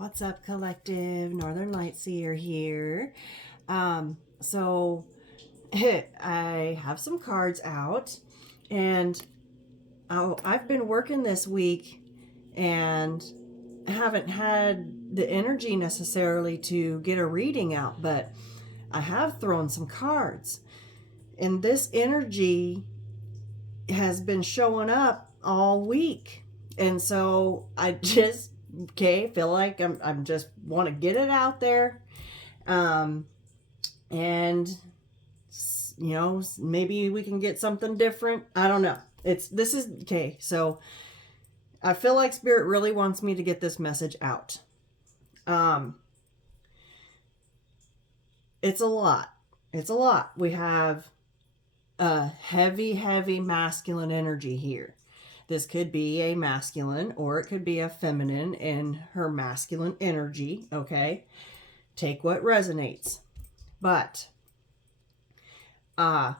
What's up, collective? Northern Lightseer here. So I have some cards out, and I've been working this week and haven't had the energy necessarily to get a reading out, but I have thrown some cards, and this energy has been showing up all week. And so I just feel like I'm just want to get it out there, and maybe we can get something different. I don't know. This is okay. So I feel like Spirit really wants me to get this message out. It's a lot. We have a heavy masculine energy here. This could be a masculine or it could be a feminine in her masculine energy, okay? Take what resonates. But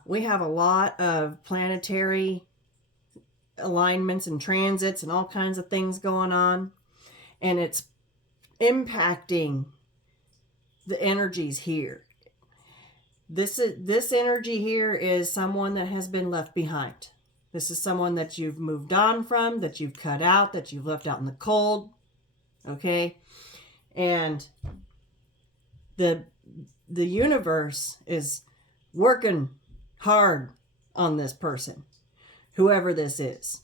we have a lot of planetary alignments and transits and all kinds of things going on, and it's impacting the energies here. This energy here is someone that has been left behind. This is someone that you've moved on from, that you've cut out, that you've left out in the cold. Okay? And the universe is working hard on this person, whoever this is.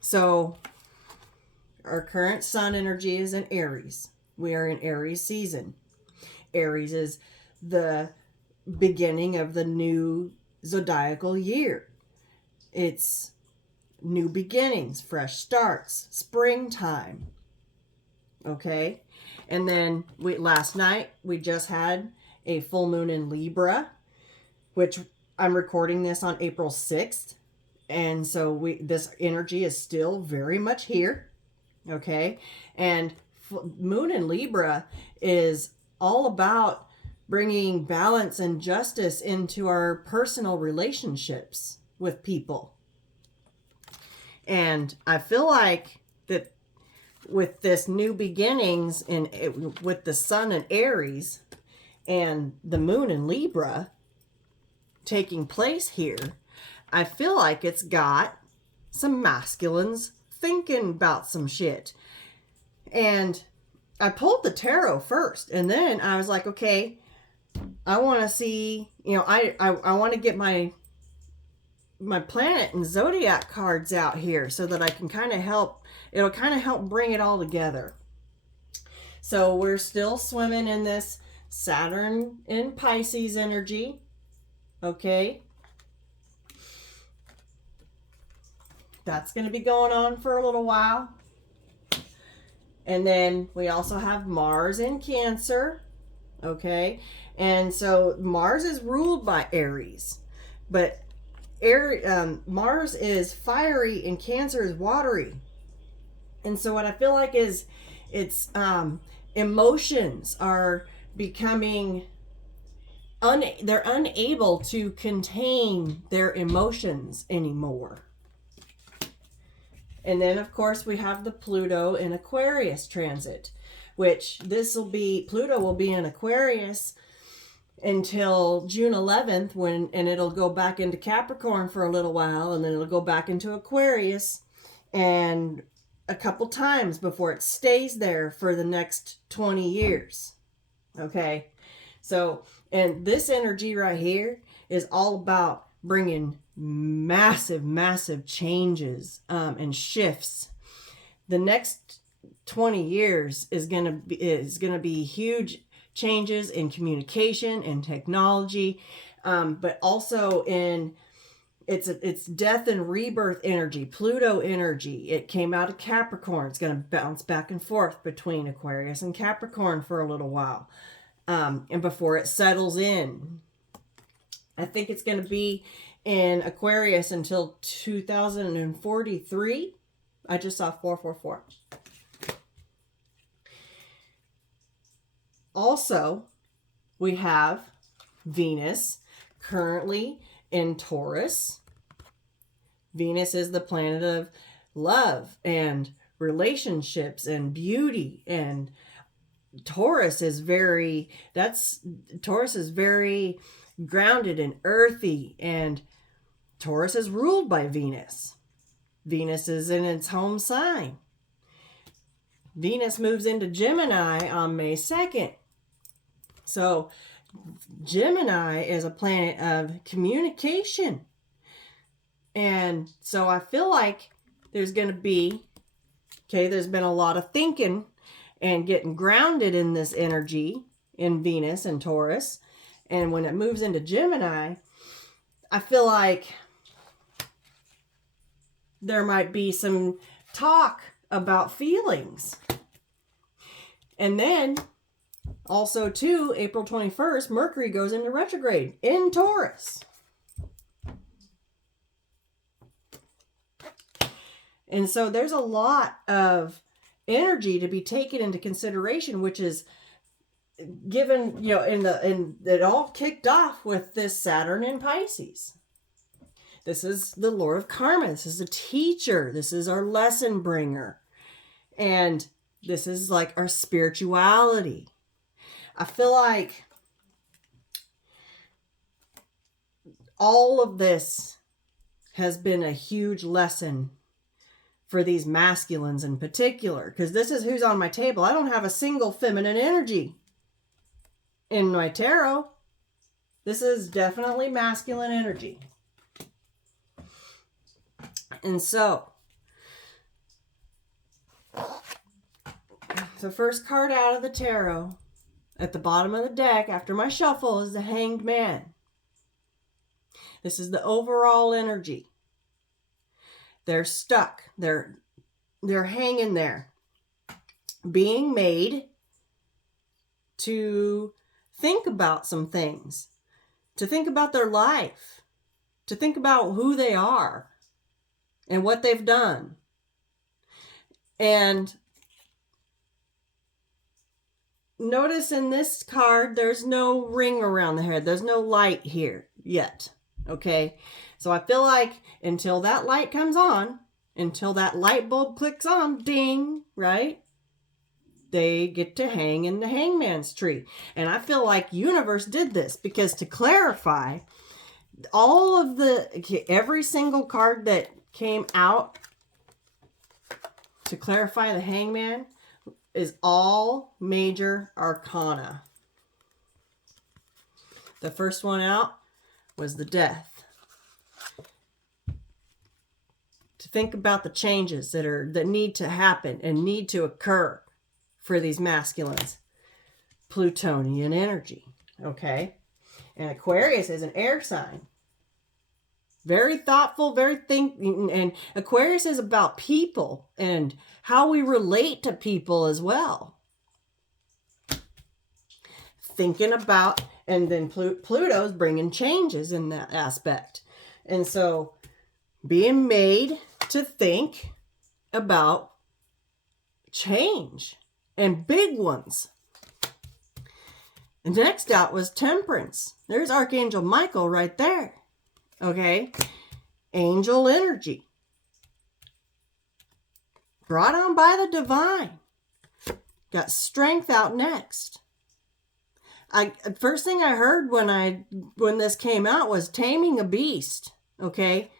So our current sun energy is in Aries. We are in Aries season. Aries is the beginning of the new zodiacal year. It's new beginnings, fresh starts, springtime. Okay? And then last night we just had a full moon in Libra, which I'm recording this on April 6th. And so this energy is still very much here. Okay? And moon in Libra is all about bringing balance and justice into our personal relationships with people. And I feel like that with this new beginnings with the sun in Aries and the moon in Libra taking place here, I feel like it's got some masculines thinking about some shit. And I pulled the tarot first, and then I was like, okay, I want to see, I want to get my planet and zodiac cards out here so that I can it'll kind of help bring it all together. So we're still swimming in this Saturn in Pisces energy. Okay. That's going to be going on for a little while. And then we also have Mars in Cancer. Okay. And so Mars is ruled by Aries. But Mars is fiery and Cancer is watery. And so what I feel like is it's emotions are becoming they're unable to contain their emotions anymore. And then, of course, we have the Pluto in Aquarius transit, which Pluto will be in Aquarius until June 11th, and it'll go back into Capricorn for a little while, and then it'll go back into Aquarius and a couple times before it stays there for the next 20 years. Okay? So, and this energy right here is all about bringing massive changes and shifts. The next 20 years is gonna be huge changes in communication and technology, but also in it's death and rebirth energy, Pluto energy. It came out of Capricorn. It's going to bounce back and forth between Aquarius and Capricorn for a little while, and before it settles in. I think it's going to be in Aquarius until 2043. I just saw 444. Also, we have Venus currently in Taurus. Venus is the planet of love and relationships and beauty. And Taurus is very grounded and earthy, and Taurus is ruled by Venus. Venus is in its home sign. Venus moves into Gemini on May 2nd. So Gemini is a planet of communication. And so I feel like there's going to be, there's been a lot of thinking and getting grounded in this energy in Venus and Taurus. And when it moves into Gemini, I feel like there might be some talk about feelings. And then also too, April 21st, Mercury goes into retrograde in Taurus. And so there's a lot of energy to be taken into consideration, which is given, it all kicked off with this Saturn in Pisces. This is the Lord of Karma. This is the teacher. This is our lesson bringer. And this is like our spirituality. I feel like all of this has been a huge lesson for these masculines in particular, because this is who's on my table. I don't have a single feminine energy in my tarot. This is definitely masculine energy. And so, the first card out of the tarot at the bottom of the deck after my shuffle is the Hanged Man. This is the overall energy. They're stuck. They're hanging there, being made to think about some things, to think about their life, to think about who they are and what they've done. And notice in this card, there's no ring around the head. There's no light here yet. Okay. So I feel like until that light comes on, until that light bulb clicks on, ding, right? They get to hang in the hangman's tree. And I feel like universe did this because to clarify, every single card that came out to clarify the hangman is all major arcana. The first one out was the Death. To think about the changes that need to happen and need to occur for these masculines. Plutonian energy, okay? And Aquarius is an air sign. Very thoughtful, very thinking, and Aquarius is about people and how we relate to people as well. Thinking about, and then Pluto's bringing changes in that aspect. And so being made to think about change and big ones. And next out was Temperance. There's Archangel Michael right there. Okay. Angel energy. Brought on by the divine. Got Strength out next. First thing I heard when this came out was Taming a Beast. Okay.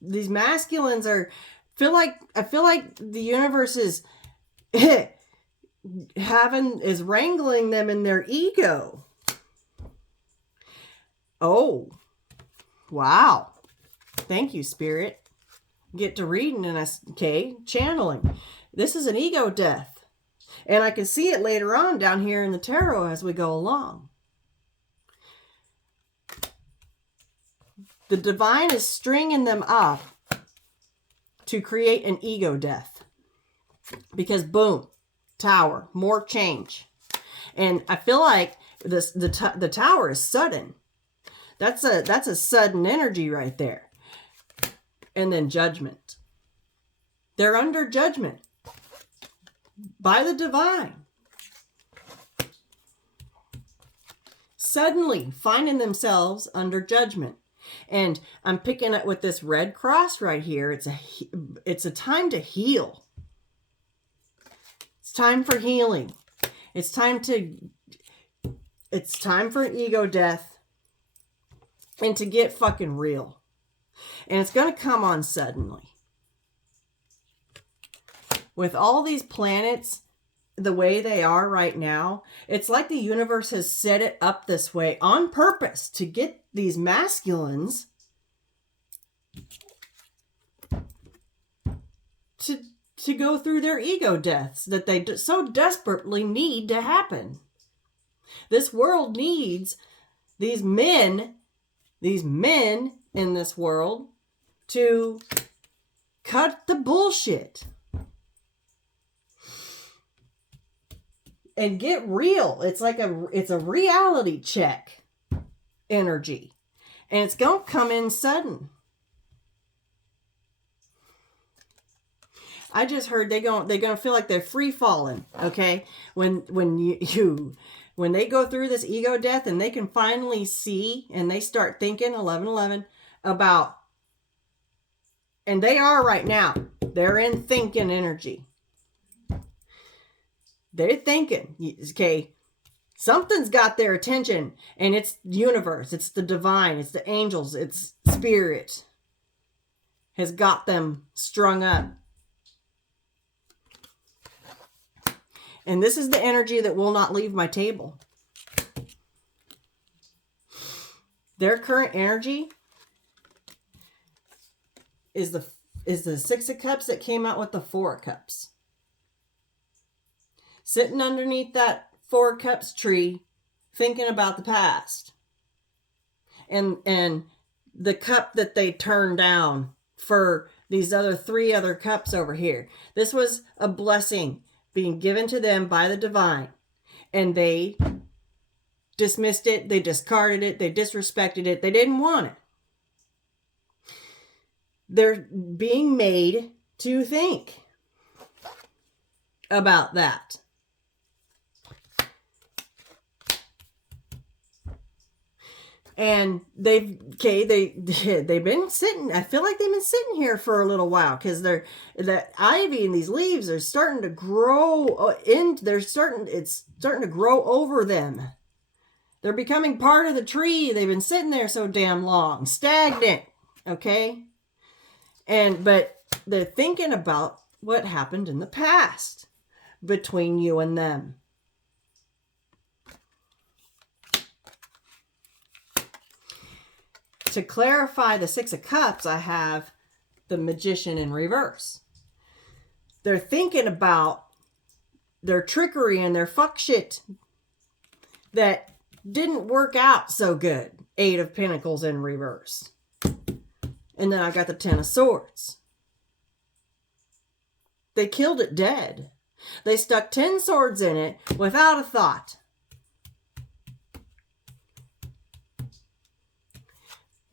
These masculines I feel like the universe is wrangling them in their ego. Oh, wow. Thank you, Spirit. Get to reading and channeling. This is an ego death. And I can see it later on down here in the tarot as we go along. The divine is stringing them up to create an ego death. Because boom, Tower, more change. And I feel like the Tower is sudden. That's a sudden energy right there. And then Judgment. They're under judgment by the divine. Suddenly finding themselves under judgment. And I'm picking up with this red cross right here. It's a time to heal. It's time for healing. It's time for ego death and to get fucking real. And it's going to come on suddenly. With all these planets the way they are right now, it's like the universe has set it up this way on purpose to get these masculines to go through their ego deaths that they so desperately need to happen. This world needs these men in this world to cut the bullshit and get real. It's like it's a reality check energy, and it's gonna come in sudden. I just heard they're gonna feel like they're free falling. Okay, when they go through this ego death and they can finally see and they start thinking 11:11 about, and they are right now. They're in thinking energy. They're thinking, okay, something's got their attention, and it's the universe, it's the divine, it's the angels, it's spirit has got them strung up. And this is the energy that will not leave my table. Their current energy is the Six of Cups that came out with the Four of Cups. Sitting underneath that Four of Cups tree, thinking about the past. And the cup that they turned down for these three other cups over here. This was a blessing being given to them by the divine. And they dismissed it, they discarded it, they disrespected it, they didn't want it. They're being made to think about that. And they've been sitting, I feel like they've been sitting here for a little while, because the ivy and these leaves are starting to grow it's starting to grow over them. They're becoming part of the tree. They've been sitting there so damn long, stagnant, okay? But they're thinking about what happened in the past between you and them. To clarify the Six of Cups, I have the Magician in reverse. They're thinking about their trickery and their fuck shit that didn't work out so good. Eight of Pentacles in reverse. And then I got the Ten of Swords. They killed it dead. They stuck 10 swords in it without a thought.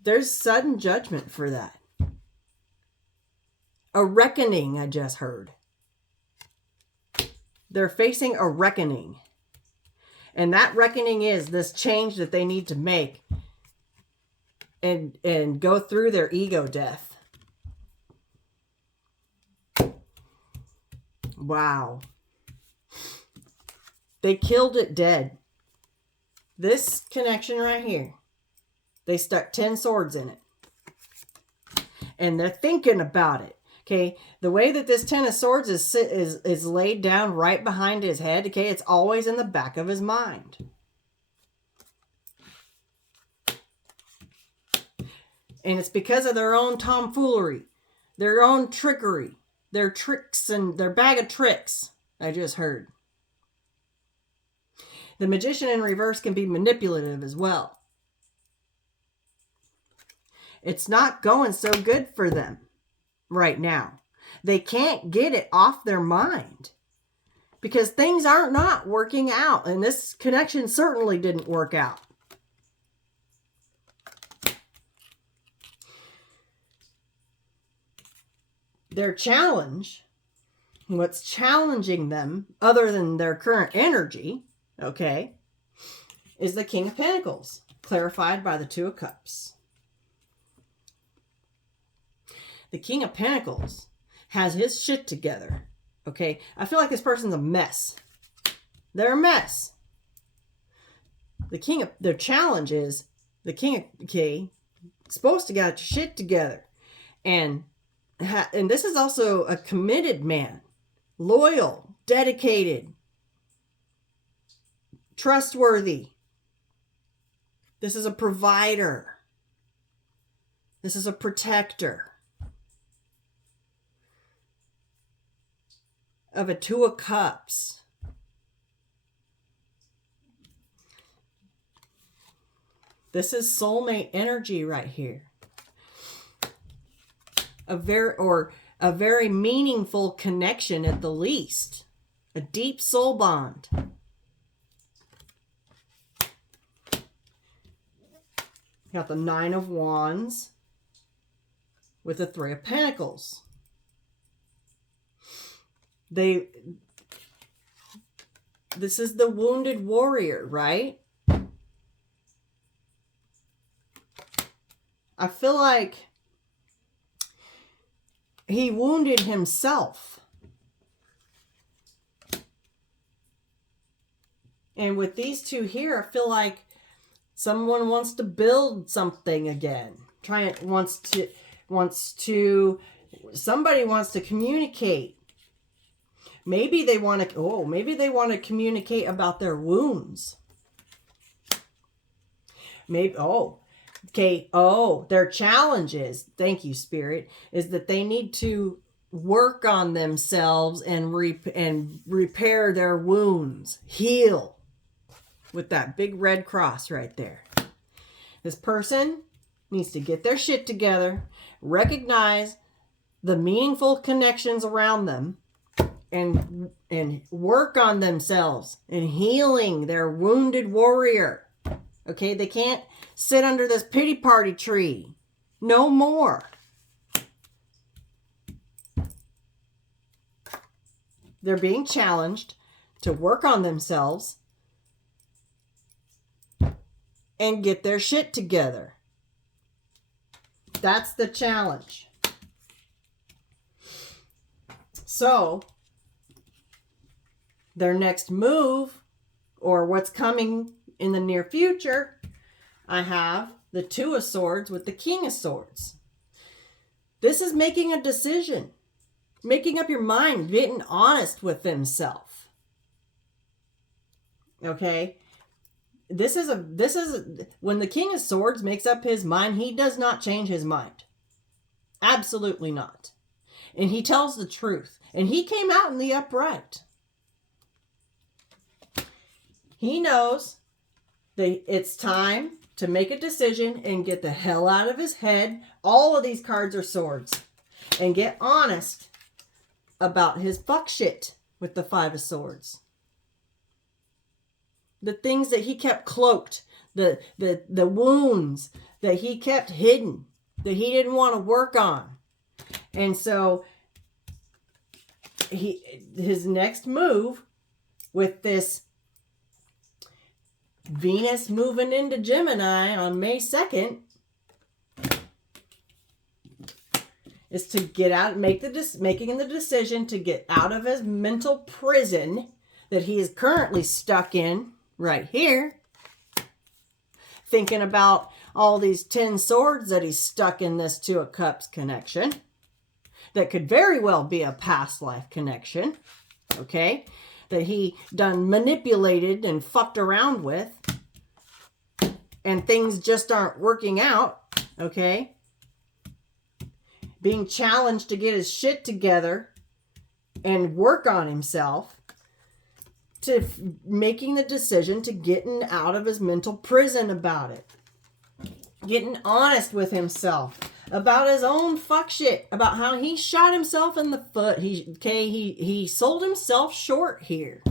There's sudden judgment for that. A reckoning, I just heard. They're facing a reckoning. And that reckoning is this change that they need to make and go through their ego death. Wow. They killed it dead. This connection right here. They stuck 10 swords in it. And they're thinking about it. Okay, the way that this Ten of Swords is laid down right behind his head, okay, it's always in the back of his mind. And it's because of their own tomfoolery, their own trickery, their tricks and their bag of tricks, I just heard. The Magician in reverse can be manipulative as well. It's not going so good for them right now. They can't get it off their mind because things are not working out, and this connection certainly didn't work out. Their challenge, what's challenging them other than their current energy, okay, is the King of Pentacles, clarified by the Two of Cups. The King of Pentacles has his shit together. Okay? I feel like this person's a mess. They're a mess. Their challenge is the King of supposed to got your shit together. And this is also a committed man. Loyal, dedicated, trustworthy. This is a provider. This is a protector of a Two of Cups. This is soulmate energy right here. A very meaningful connection at the least. A deep soul bond. Got the Nine of Wands with the Three of Pentacles. This is the wounded warrior, right? I feel like he wounded himself. And with these two here, I feel like someone wants to build something again. Somebody wants to communicate. Maybe they want to communicate about their wounds. Their challenge is, thank you, Spirit, is that they need to work on themselves and repair their wounds. Heal. With that big red cross right there. This person needs to get their shit together, recognize the meaningful connections around them, and work on themselves and healing their wounded warrior. Okay, they can't sit under this pity party tree. No more. They're being challenged to work on themselves and get their shit together. That's the challenge. So, their next move, or what's coming in the near future, I have the Two of Swords with the King of Swords. This is making a decision. Making up your mind, getting honest with himself. Okay? This is when the King of Swords makes up his mind, he does not change his mind. Absolutely not. And he tells the truth. And he came out in the upright. He knows that it's time to make a decision and get the hell out of his head. All of these cards are swords. And get honest about his fuck shit with the Five of Swords. The things that he kept cloaked, the wounds that he kept hidden, that he didn't want to work on. And so his next move with this Venus moving into Gemini on May 2nd is to get out, making the decision to get out of his mental prison that he is currently stuck in right here. Thinking about all these 10 swords that he's stuck in this Two of Cups connection. That could very well be a past life connection. Okay? That he done manipulated and fucked around with. And things just aren't working out. Okay? Being challenged to get his shit together and work on himself, to making the decision to getting out of his mental prison about it. Getting honest with himself about his own fuck shit, about how he shot himself in the foot. He sold himself short here.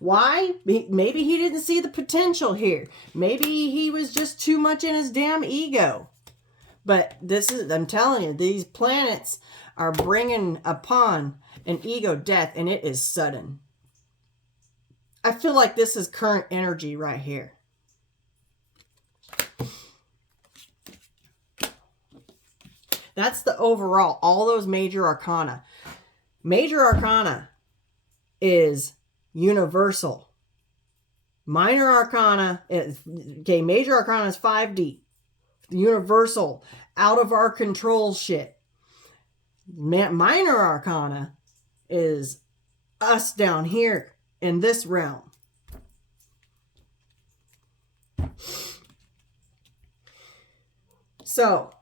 Why? Maybe he didn't see the potential here. Maybe he was just too much in his damn ego. But I'm telling you, these planets are bringing upon an ego death, and it is sudden. I feel like this is current energy right here. That's the overall, all those major arcana. Major arcana is universal. Minor arcana is, okay, major arcana is 5D. Universal, out of our control shit. Minor arcana is us down here in this realm. So,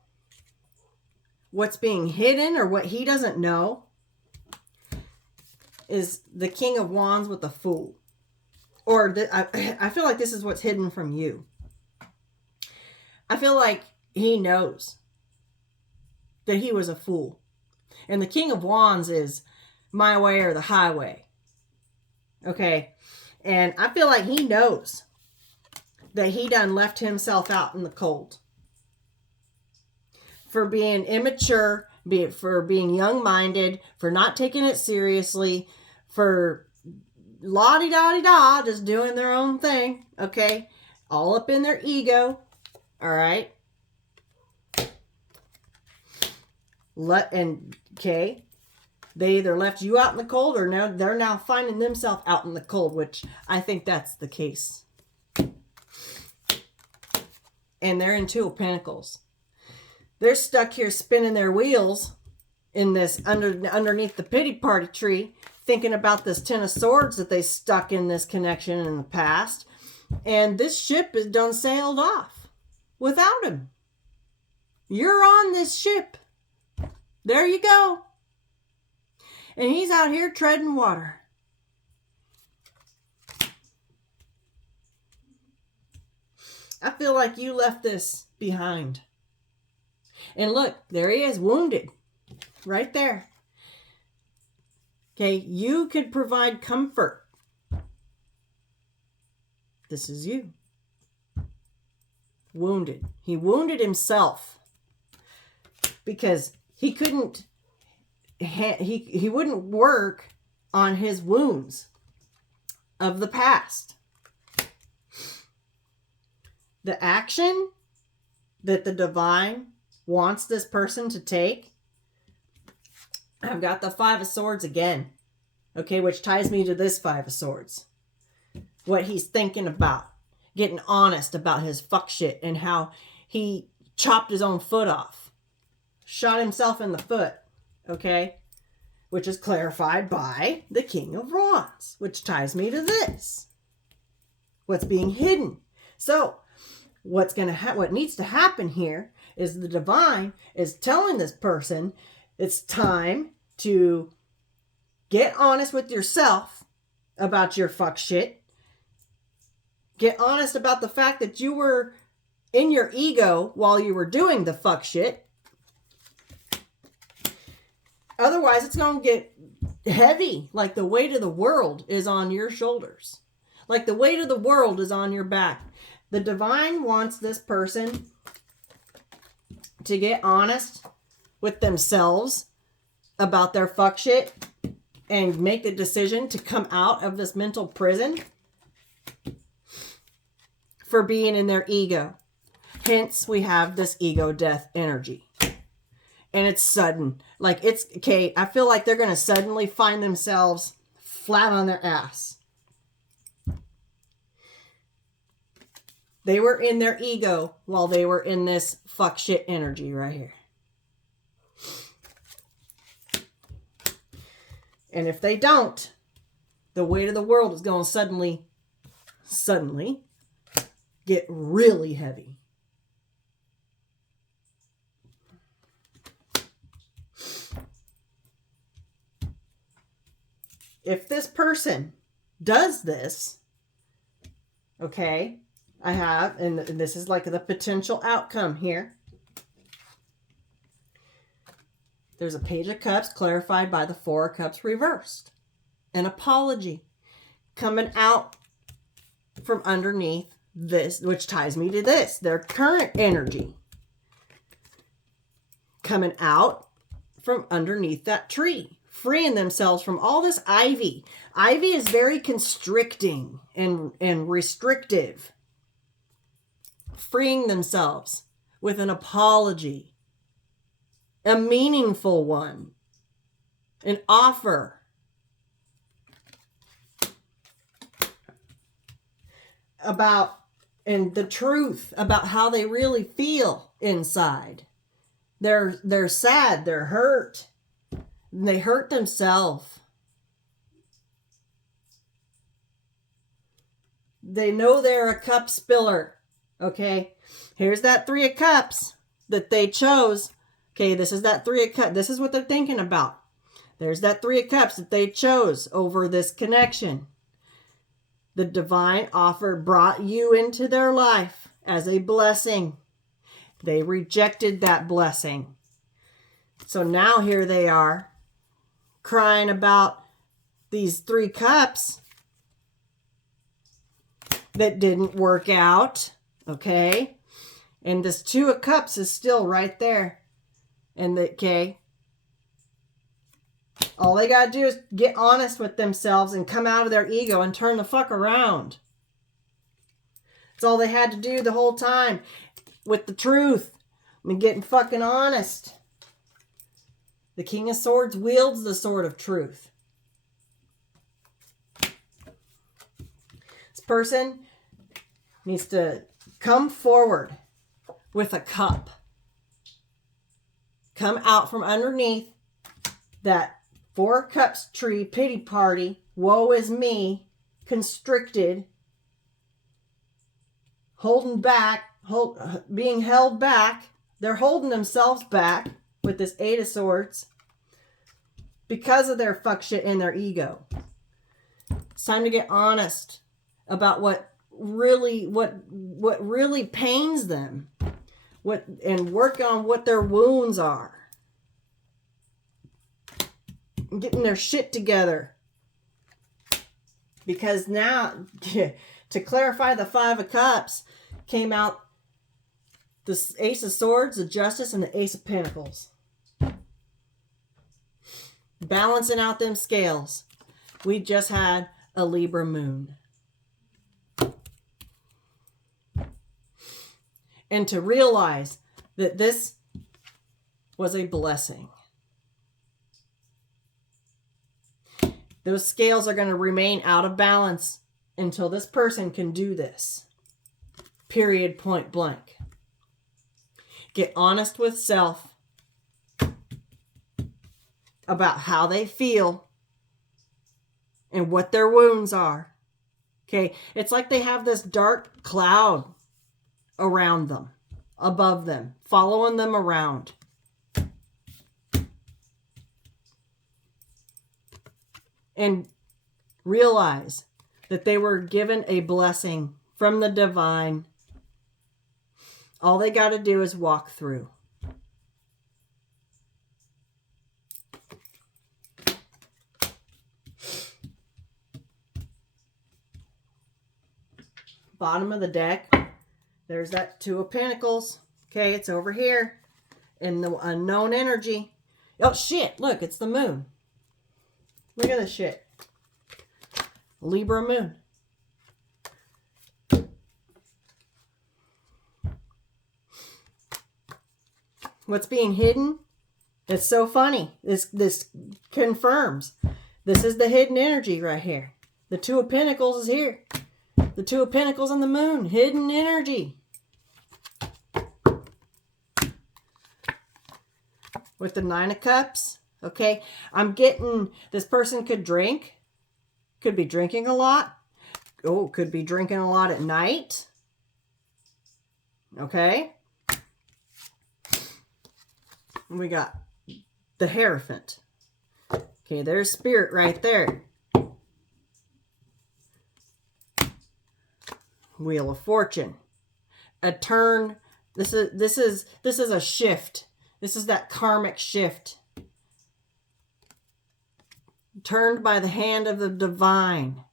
what's being hidden or what he doesn't know is the King of Wands with the Fool. Or I feel like this is what's hidden from you. I feel like he knows that he was a fool. And the King of Wands is my way or the highway. Okay? And I feel like he knows that he done left himself out in the cold. For being immature, for being young-minded, for not taking it seriously, for la-di-da-di-da, just doing their own thing, okay? All up in their ego, all right? Okay, they either left you out in the cold or now they're now finding themselves out in the cold, which I think that's the case. And they're in Two of Pentacles. They're stuck here spinning their wheels in this underneath the pity party tree, thinking about this Ten of Swords that they stuck in this connection in the past. And this ship is done sailed off without him. You're on this ship. There you go. And he's out here treading water. I feel like you left this behind. And look, there he is, wounded. Right there. Okay, you could provide comfort. This is you. Wounded. He wounded himself. Because he couldn't, he wouldn't work on his wounds of the past. The action that the divine wants this person to take, I've got the Five of Swords again. Okay, which ties me to this Five of Swords. What he's thinking about. Getting honest about his fuck shit and how he chopped his own foot off. Shot himself in the foot. Okay? Which is clarified by the King of Wands. Which ties me to this. What's being hidden. So, what needs to happen here is the divine is telling this person it's time to get honest with yourself about your fuck shit. Get honest about the fact that you were in your ego while you were doing the fuck shit. Otherwise, it's going to get heavy. Like the weight of the world is on your shoulders. Like the weight of the world is on your back. The divine wants this person to get honest with themselves about their fuck shit and make the decision to come out of this mental prison for being in their ego. Hence, we have this ego death energy. And it's sudden. Like, it's, okay, I feel like they're going to suddenly find themselves flat on their ass. They were in their ego while they were in this fuck shit energy right here. And if they don't, the weight of the world is going to suddenly get really heavy. If this person does this, okay, I have, and this is like the potential outcome here. There's a Page of Cups clarified by the Four of Cups reversed. An apology coming out from underneath this, which ties me to this, their current energy. Coming out from underneath that tree. Freeing themselves from all this ivy. Ivy is very constricting and restrictive. Freeing themselves with an apology. a meaningful one, an offer. And the truth about how they really feel inside. They're sad, they're hurt, and they hurt themselves. They know they're a cup spiller. Okay, here's that 3 of Cups that they chose. Okay, this is that 3 of Cups. This is what they're thinking about. There's that 3 of Cups that they chose over this connection. The divine offer brought you into their life as a blessing. They rejected that blessing. So now here they are crying about these 3 cups that didn't work out. Okay. And this 2 of Cups is still right there. And okay. All they got to do is get honest with themselves and come out of their ego and turn the fuck around. That's all they had to do the whole time with the truth and getting fucking honest. The King of Swords wields the sword of truth. This person needs to come forward with a cup. Come out from underneath that 4 Cups tree, pity party, woe is me, constricted, holding back, being held back. They're holding themselves back with this 8 of Swords because of their fuck shit in their ego. It's time to get honest about what really pains them, and work on what their wounds are. Getting their shit together. Because now, to clarify, the 5 of Cups came out the Ace of Swords, the Justice, and the Ace of Pentacles. Balancing out them scales. We just had a Libra moon. And to realize that this was a blessing. Those scales are going to remain out of balance until this person can do this. Period, point blank. Get honest with self about how they feel and what their wounds are. Okay, it's like they have this dark cloud around them, above them, following them around. And realize that they were given a blessing from the divine. All they got to do is walk through. Bottom of the deck, there's that 2 of Pentacles. Okay, it's over here in the unknown energy. Oh shit, look, it's the moon. Look at this shit. Libra moon. What's being hidden? It's so funny. This confirms. This is the hidden energy right here. The 2 of Pentacles is here. The 2 of Pentacles and the moon. Hidden energy. With the 9 of Cups. Okay, I'm getting, this person could drink, could be drinking a lot. Oh, could be drinking a lot at night. Okay. And we got the Hierophant. Okay, there's spirit right there. Wheel of Fortune. A turn. This is a shift. This is that karmic shift. Turned by the hand of the divine.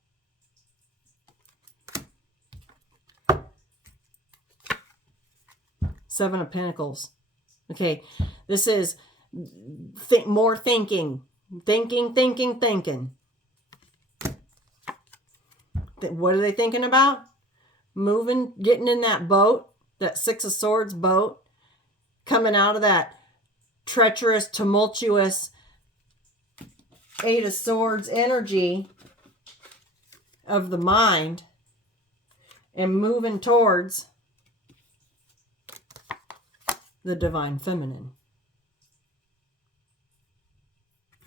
Seven of Pentacles. Okay, this is more thinking. Thinking. What are they thinking about? Moving, getting in that boat, that 6 of Swords boat, coming out of that treacherous, tumultuous Eight of Swords energy of the mind and moving towards the divine feminine.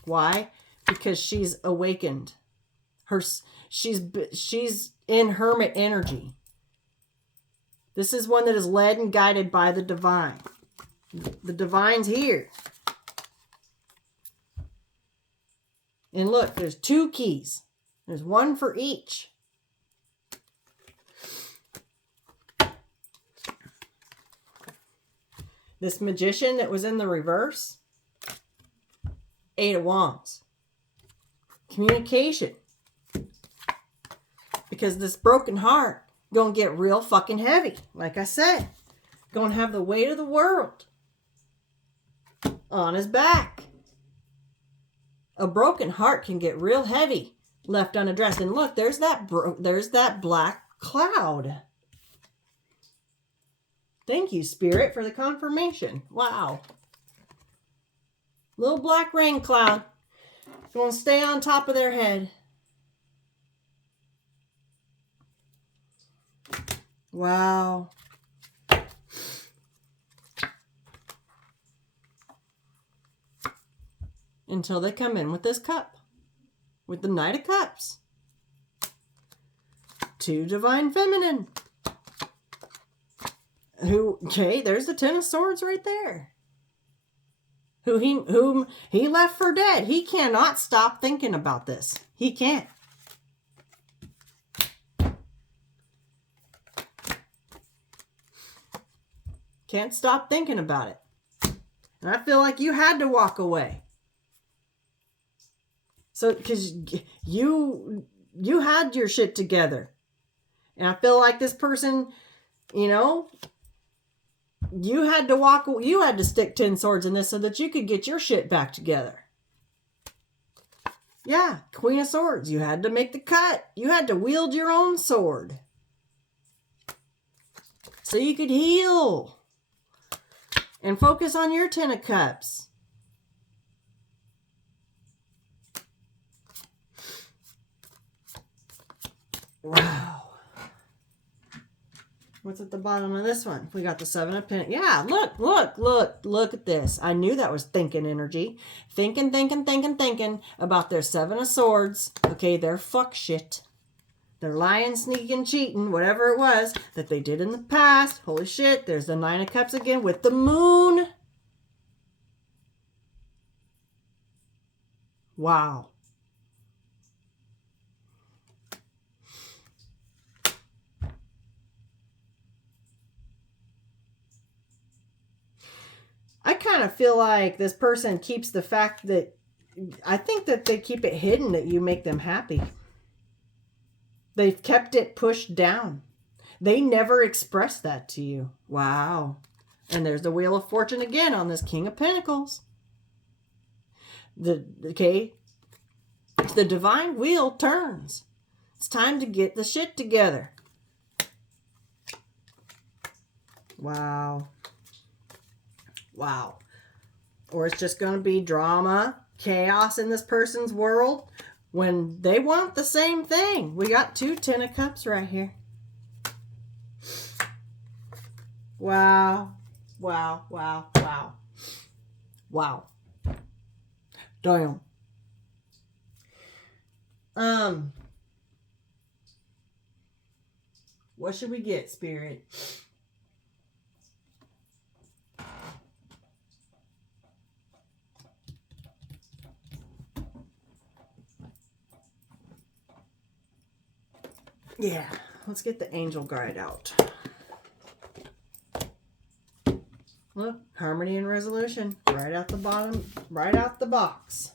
Why? Because she's awakened. She's in hermit energy. This is one that is led and guided by the divine. The divine's here. And look, there's 2 keys. There's one for each. This Magician that was in the reverse, 8 of Wands. Communication. Because this broken heart gonna get real fucking heavy. Like I said, gonna have the weight of the world on his back. A broken heart can get real heavy left unaddressed. And look, there's that black cloud. Thank you, Spirit, for the confirmation. Wow. Little black rain cloud. Going to stay on top of their head. Wow. Until they come in with this cup. With the Knight of Cups. 2 divine feminine. Okay, there's the 10 of Swords right there. Whom he left for dead. He cannot stop thinking about this. He can't. Can't stop thinking about it. And I feel like you had to walk away. So, because you had your shit together. And I feel like this person, you know, you had to stick 10 swords in this so that you could get your shit back together. Yeah, Queen of Swords. You had to make the cut. You had to wield your own sword. So you could heal. And focus on your 10 of Cups. Wow. What's at the bottom of this one? We got the 7 of Pentacles. Yeah, look at this. I knew that was thinking energy. Thinking about their 7 of Swords. Okay, they're fuck shit. They're lying, sneaking, cheating, whatever it was that they did in the past. Holy shit, there's the 9 of Cups again with the moon. Wow. I kind of feel like this person keeps the fact that, I think that they keep it hidden that you make them happy. They've kept it pushed down. They never express that to you. Wow. And there's the Wheel of Fortune again on this King of Pentacles. The divine wheel turns. It's time to get the shit together. Wow. Wow. Or it's just going to be drama, chaos in this person's world when they want the same thing. We got 2 10 of Cups right here. Wow. Wow. Wow. Wow. Wow. Damn. What should we get, Spirit? Yeah, let's get the angel guide out. Look, harmony and resolution right out the bottom, right out the box.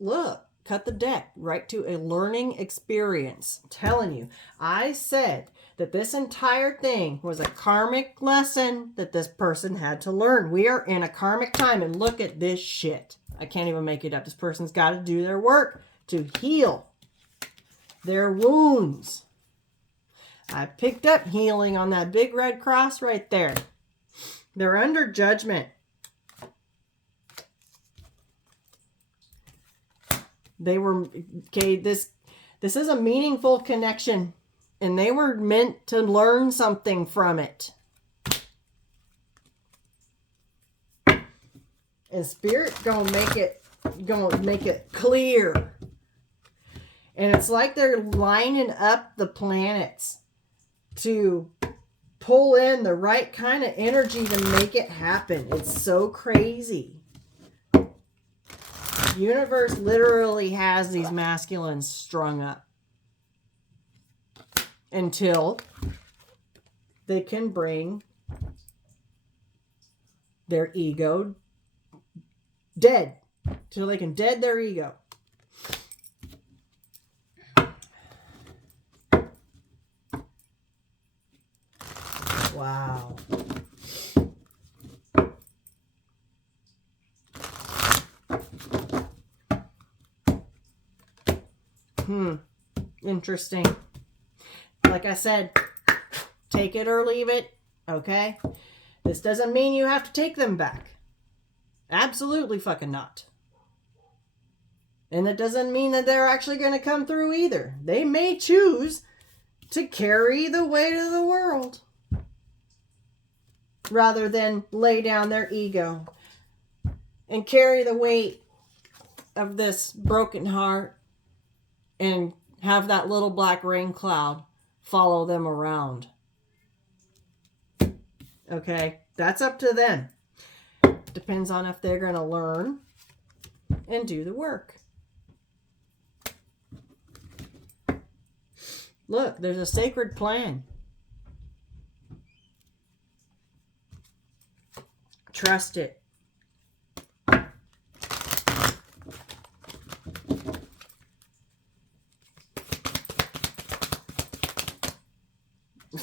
Look, cut the deck right to a learning experience. I'm telling you, I said that this entire thing was a karmic lesson that this person had to learn. We are in a karmic time, and look at this shit. I can't even make it up. This person's got to do their work to heal their wounds. I picked up healing on that big red cross right there. They're under judgment. They were, okay, this is a meaningful connection, and they were meant to learn something from it. And Spirit gonna make it clear. And it's like they're lining up the planets to pull in the right kind of energy to make it happen. It's so crazy. Universe literally has these masculines strung up until they can bring their ego dead. Till they can dead their ego. Wow. Interesting. Like I said, take it or leave it, okay? This doesn't mean you have to take them back. Absolutely fucking not. And that doesn't mean that they're actually going to come through either. They may choose to carry the weight of the world rather than lay down their ego and carry the weight of this broken heart and have that little black rain cloud follow them around. Okay, that's up to them. Depends on if they're going to learn and do the work. Look, there's a sacred plan. Trust it.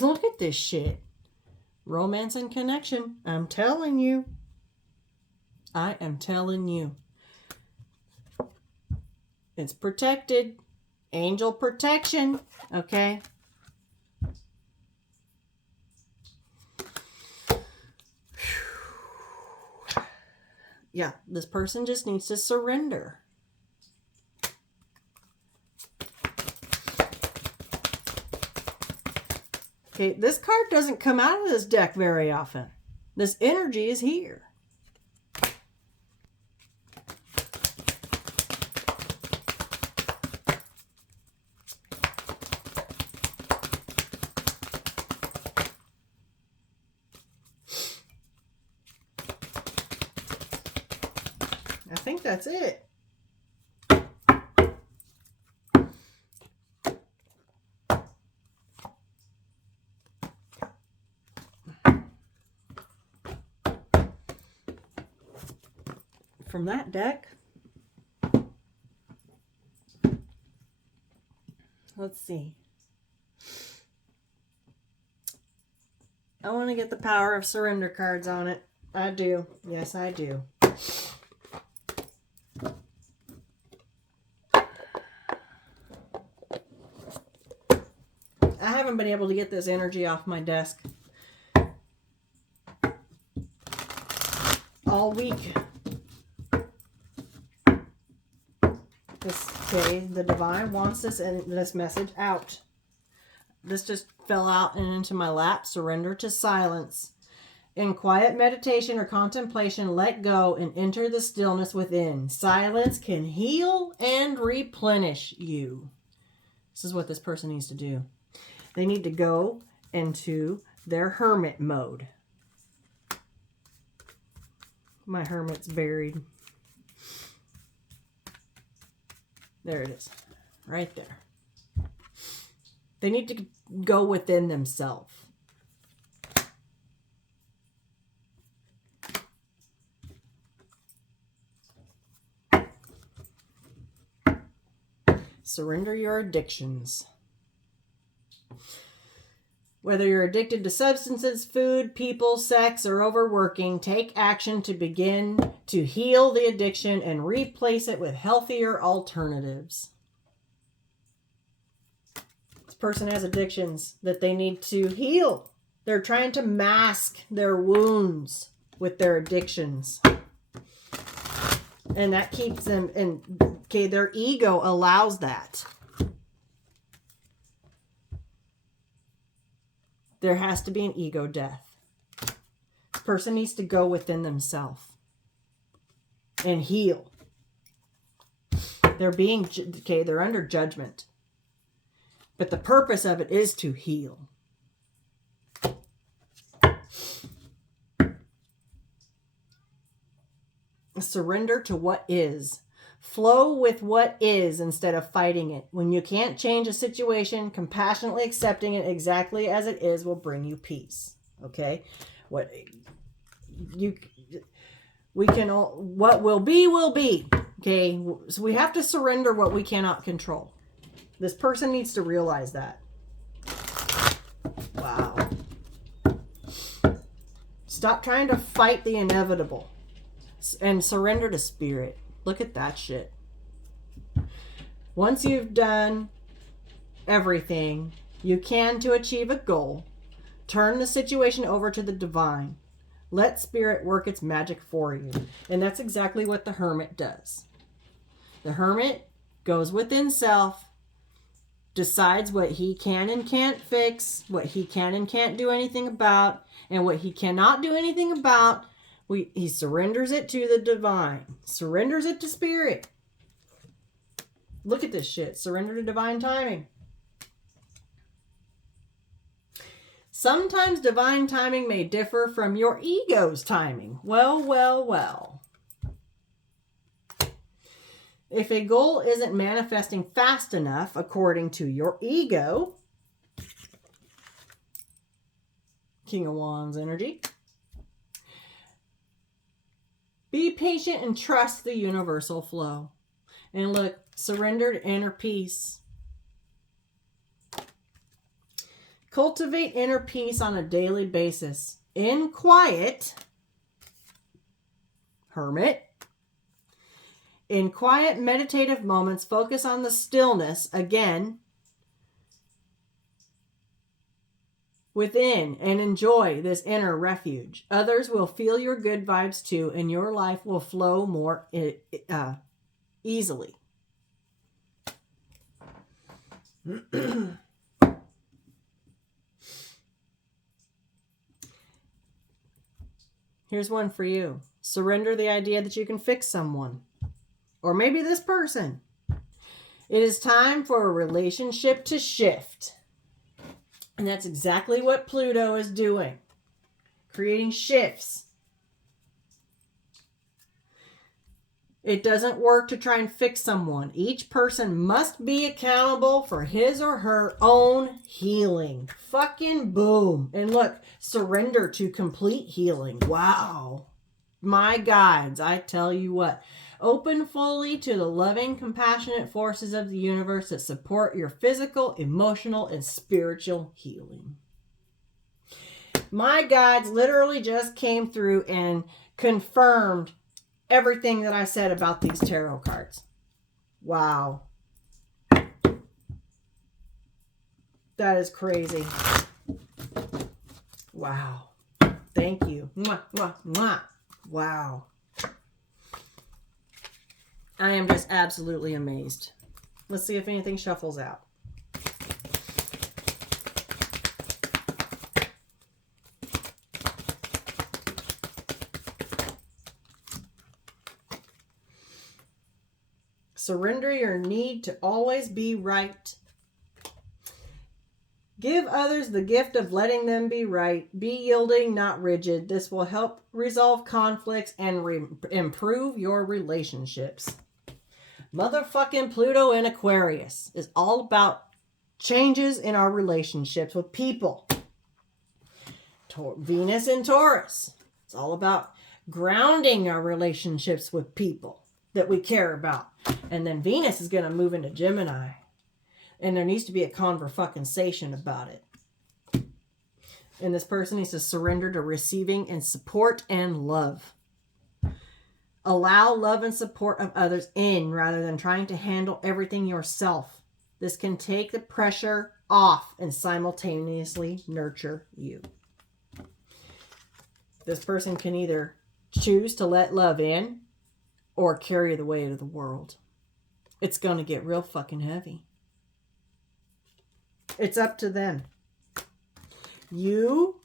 Look at this shit. Romance and connection. I'm telling you. I am telling you. It's protected. Angel protection. Okay? Yeah, this person just needs to surrender. Okay, this card doesn't come out of this deck very often. This energy is here. I think that's it. From that deck, let's see. I want to get the power of surrender cards on it. I do. Yes, I do. I haven't been able to get this energy off my desk all week. Okay, the divine wants this message out. This just fell out and into my lap. Surrender to silence. In quiet meditation or contemplation, let go and enter the stillness within. Silence can heal and replenish you. This is what this person needs to do. They need to go into their hermit mode. My hermit's buried. There it is. Right there. They need to go within themselves. Surrender your addictions. Whether you're addicted to substances, food, people, sex, or overworking, take action to begin to heal the addiction and replace it with healthier alternatives. This person has addictions that they need to heal. They're trying to mask their wounds with their addictions. And that keeps them, and okay, their ego allows that. There has to be an ego death. This person needs to go within themselves and heal. They're being, okay, they're under judgment. But the purpose of it is to heal. Surrender to what is. Flow with what is instead of fighting it. When you can't change a situation, compassionately accepting it exactly as it is will bring you peace. Okay? What will be will be. Okay? So we have to surrender what we cannot control. This person needs to realize that. Wow. Stop trying to fight the inevitable and surrender to spirit. Look at that shit. Once you've done everything you can to achieve a goal, turn the situation over to the divine. Let spirit work its magic for you. And that's exactly what the hermit does. The hermit goes within self, decides what he can and can't fix, what he can and can't do anything about, and what he cannot do anything about, he surrenders it to the divine. Surrenders it to spirit. Look at this shit. Surrender to divine timing. Sometimes divine timing may differ from your ego's timing. Well, well, well. If a goal isn't manifesting fast enough according to your ego, King of Wands energy, be patient and trust the universal flow. And look, surrender to inner peace. Cultivate inner peace on a daily basis. In quiet, hermit. In quiet meditative moments, focus on the stillness, again, within, and enjoy this inner refuge. Others will feel your good vibes too, and your life will flow more easily. Here's one for you. Surrender the idea that you can fix someone. Or maybe this person. It is time for a relationship to shift. And that's exactly what Pluto is doing. Creating shifts. It doesn't work to try and fix someone. Each person must be accountable for his or her own healing. Fucking boom. And look, surrender to complete healing. Wow. My guides, I tell you what. Open fully to the loving, compassionate forces of the universe that support your physical, emotional, and spiritual healing. My guides literally just came through and confirmed everything that I said about these tarot cards. Wow. That is crazy. Wow. Thank you. Mwah, mwah, mwah. Wow. I am just absolutely amazed. Let's see if anything shuffles out. Surrender your need to always be right. Give others the gift of letting them be right. Be yielding, not rigid. This will help resolve conflicts and improve your relationships. Motherfucking Pluto in Aquarius is all about changes in our relationships with people. Venus in Taurus. It's all about grounding our relationships with people that we care about. And then Venus is going to move into Gemini. And there needs to be a conversation about it. And this person needs to surrender to receiving and support and love. Allow love and support of others in rather than trying to handle everything yourself. This can take the pressure off and simultaneously nurture you. This person can either choose to let love in or carry the weight of the world. It's going to get real fucking heavy. It's up to them. You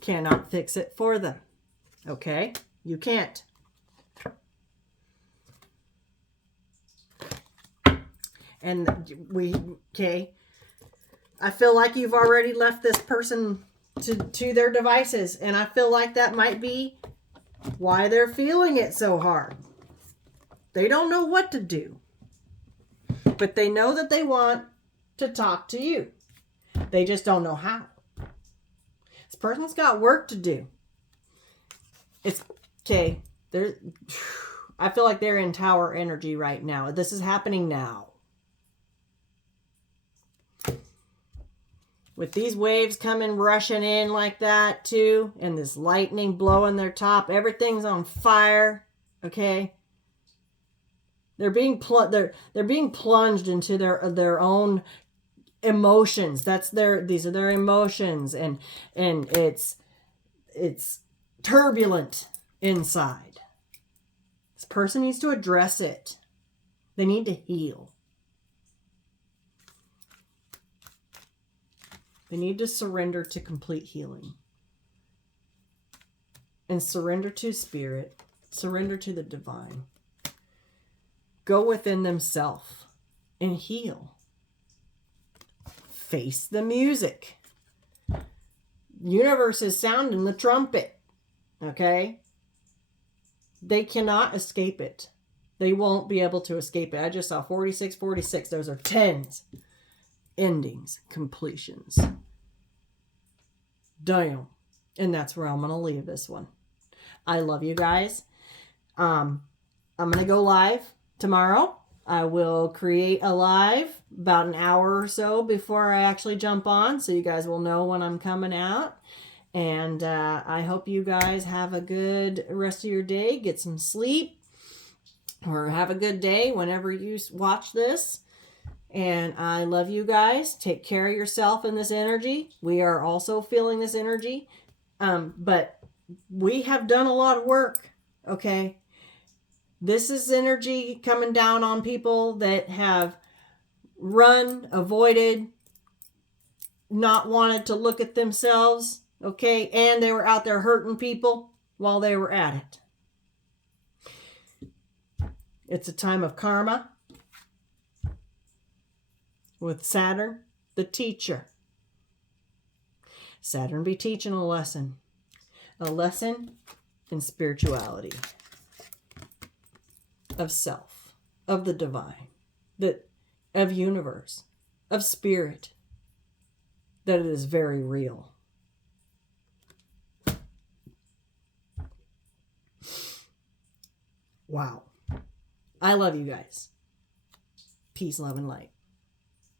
cannot fix it for them. Okay? You can't. And okay. I feel like you've already left this person to their devices. And I feel like that might be why they're feeling it so hard. They don't know what to do. But they know that they want to talk to you. They just don't know how. This person's got work to do. It's okay. I feel like they're in tower energy right now. This is happening now. With these waves coming rushing in like that too, and this lightning blowing their top, everything's on fire. Okay, they're being plunged into their own emotions. These are their emotions, and it's turbulent inside. This person needs to address it. They need to heal. They need to surrender to complete healing. And surrender to spirit. Surrender to the divine. Go within themselves and heal. Face the music. Universe is sounding the trumpet. Okay? They cannot escape it. They won't be able to escape it. I just saw 46, 46. Those are tens. Endings, completions. Damn. And that's where I'm going to leave this one. I love you guys. I'm going to go live tomorrow. I will create a live about an hour or so before I actually jump on, so you guys will know when I'm coming out. And I hope you guys have a good rest of your day. Get some sleep. Or have a good day whenever you watch this. And I love you guys. Take care of yourself in this energy. We are also feeling this energy. But we have done a lot of work. Okay. This is energy coming down on people that have run, avoided, not wanted to look at themselves. Okay. And they were out there hurting people while they were at it. It's a time of karma. With Saturn, the teacher. Saturn be teaching a lesson. A lesson in spirituality. Of self. Of the divine. Of universe. Of spirit. That it is very real. Wow. I love you guys. Peace, love, and light.